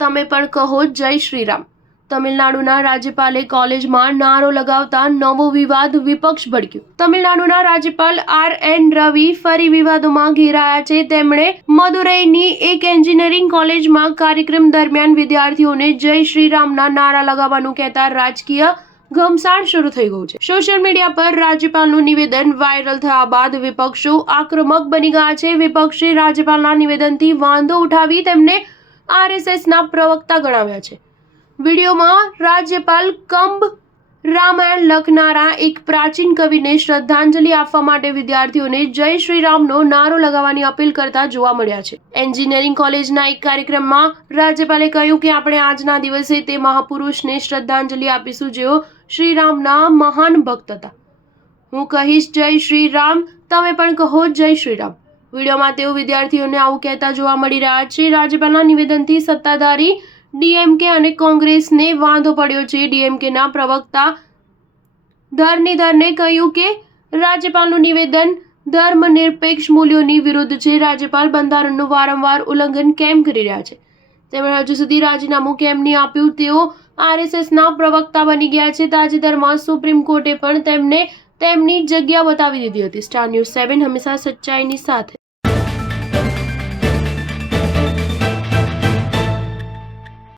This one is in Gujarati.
તમે પણ કહો જય શ્રી રામ. તમિલનાડુના રાજ્યપાલે કોલેજમાં નારો લગાવતા નવો વિવાદ, વિપક્ષ ભડક્યું. તમિલનાડુના રાજ્યપાલ RN રવિ ફરી વિવાદોમાં ઘેરાયા છે. તેમણે મદુરઈની એક એન્જિનિયરિંગ કોલેજમાં કાર્યક્રમ દરમિયાન વિદ્યાર્થીઓને જય શ્રી રામના નારા લગાવવાનું કહેતા રાજકીય ઘમસાણ શરૂ થઈ ગયું છે. સોશિયલ મીડિયા પર રાજ્યપાલનું નિવેદન વાયરલ થયા બાદ વિપક્ષો આક્રમક બની ગયા છે. વિપક્ષે રાજ્યપાલના નિવેદનથી વાંધો ઉઠાવી તેમને RSSના પ્રવક્તા ગણાવ્યા છે. વિડીયોમાં રાજ્યપાલ કંબ રામાયણ લખનારા એક પ્રાચીન કવિને શ્રદ્ધાંજલિ આપવા માટે વિદ્યાર્થીઓને જય શ્રી રામનો નારો લગાવવાની અપીલ કરતા જોવા મળ્યા છે. એન્જિનિયરિંગ કોલેજના એક કાર્યક્રમમાં રાજ્યપાલે કહ્યું કે આપણે આજના દિવસે તે મહાપુરુષને શ્રદ્ધાંજલિ આપીશું જેઓ શ્રીરામના મહાન ભક્ત હતા. હું કહીશ જય શ્રી રામ, તમે પણ કહો જય શ્રી રામ. વિડીયોમાં તેઓ વિદ્યાર્થીઓને આવું કહેતા જોવા મળી રહ્યા છે. રાજ્યપાલના નિવેદનથી સત્તાધારી DMK અને કોંગ્રેસને વાંધો પડ્યો છે. DMKના પ્રવક્તા ધરણીધરને કહ્યું કે રાજ્યપાલનું નિવેદન ધર્મનિરપેક્ષ મૂલ્યોની વિરુદ્ધ છે. રાજ્યપાલ બંધારણનું વારંવાર ઉલ્લંઘન કેમ કરી રહ્યા છે? તેમણે હજુ સુધી રાજીનામું કેમ નહીં આપ્યું? તેઓ RSSના પ્રવક્તા બની ગયા છે. તાજેતરમાં સુપ્રીમ કોર્ટે પણ તેમને તેમની જગ્યા બતાવી દીધી હતી. સ્ટાર ન્યૂઝ 7 હંમેશા સચ્ચાઈની સાથે.